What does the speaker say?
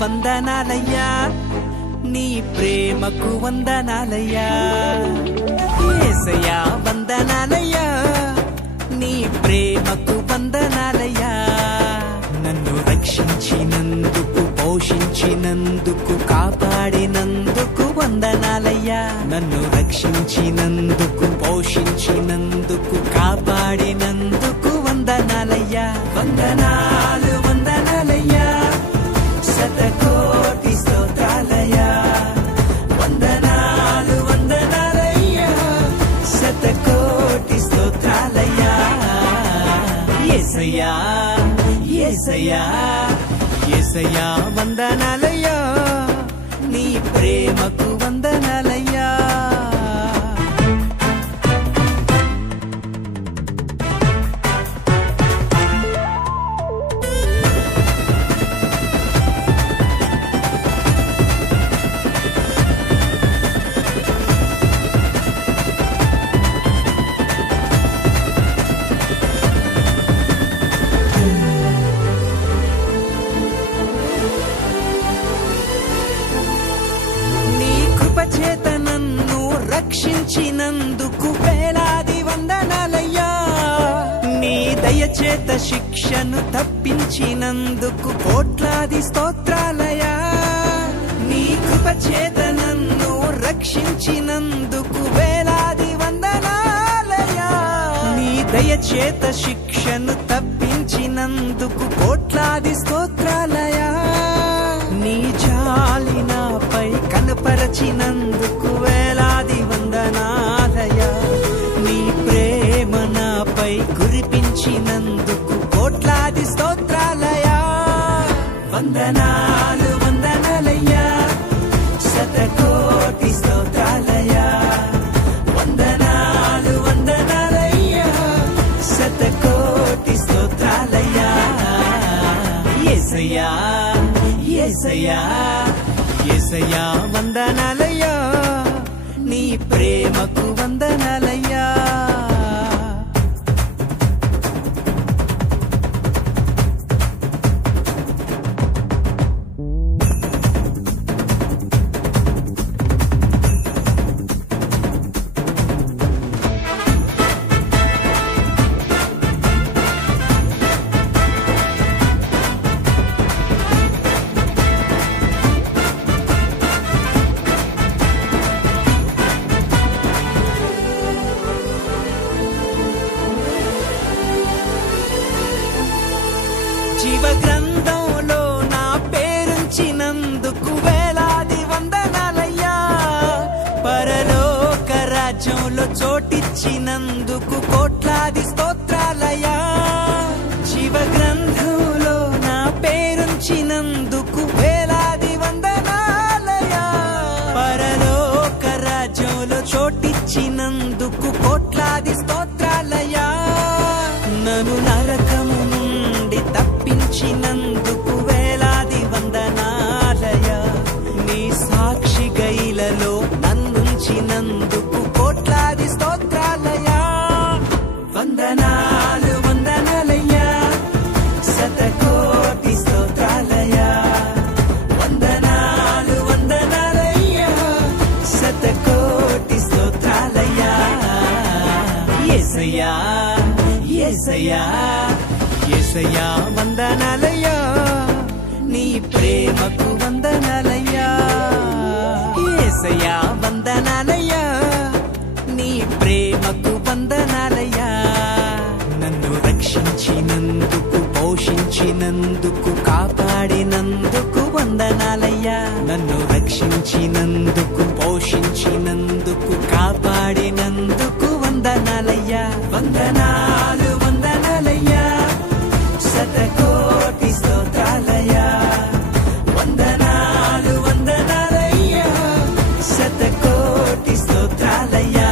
వందనాలయ్యా నీ ప్రేమకు వందనాలయ్యా యేసయ్యా వందనాలయ్యా నీ ప్రేమకు వందనాలయ్యా నన్ను రక్షించినందుకు పోషించినందుకు కాపాడినందుకు వందనాలయ్యా నన్ను రక్షించినందుకు పోషించినందుకు కాపాడినందుకు వందనాలయ్యా వందనాలు వందనాలయ్యా శతకోటి స్తోత్రాలయ్యా వందనాలు వందనాలయ్యా శతకోటి స్తోత్రాలయ్యా యేసయ్యా యేసయ్యా యేసయ్యా వందనాలయ్యా నీ ప్రేమకు వందనాలయ్యా చేత నన్ను రక్షించినందుకు వేలాది వందనాలయ్యా నీ దయచేత శిక్షను తప్పించినందుకు కోట్లాది స్తోత్రాలయ్యా నీ కృప చేత నన్ను రక్షించినందుకు వేలాది వందనాలయ్యా నీ దయచేత శిక్షను తప్పించినందుకు కోట్లాది స్తోత్రాలయ్యా నీ జాలి నాపై కనపరచినందుకు వేలాది వందనాలయ్యా నీ ప్రేమ నాపై కురిపించినందుకు కోట్లాది స్తోత్రాలయ్యా వందనాలు వందనాలయ్యా శతకోటి స్తోత్రాలయ్యా వందనాలు వందనాలయ్యా శతకోటి స్తోత్రాలయ్యా యేసయ్యా యేసయ్యా యేసయ్యా వందనాలయ్యా నీ ప్రేమకు వందనాలయ్యా జీవ గ్రంథంలో నా పేరుంచినందుకు వేలాది వందనాలయ్యా పరలోక రాజ్యంలో చోటిచ్చినందుకు కోట్లాది స్తోత్రాలయ్యా జీవ గ్రంథంలో నా పేరుంచినందుకు వేలాది వందనాలయ్యా పరలోక రాజ్యంలో చోటిచ్చినందుకు కోట్లాది స్తోత్రాలయ్యా నన్ను నరకము నుండి తప్పించినందుకు వేలాది వందనాలయ్యా నీ సాక్షి గైలలో నన్నుంచినందుకు కోట్లాది స్తోత్రాలయ్యా వందనాలు వందనాలయ్యా శతకోటి స్తోత్రాలయ్యా వందనాలు వందనాలయ్యా శతకోటి స్తోత్రాలయ్యా యేసయ్యా యేసయ్యా యేసయ్యా వందనాలయ్యా నీ ప్రేమకు వందనాలయ్యా యేసయ్యా వందనాలయ్యా నీ ప్రేమకు వందనాలయ్యా నన్ను రక్షించినందుకు పోషించినందుకు కాపాడినందుకు వందనాలయ్యా నన్ను రక్షించినందుకు పోషించినందుకు కాపాడినందుకు వందనాలయ్యా వందనాలు వందనాలయ్యా శతకోటి స్తోత్రాలయ్యా వందనాలు వందనాలయ్యా శతకోటి స్తోత్రాలయ్యా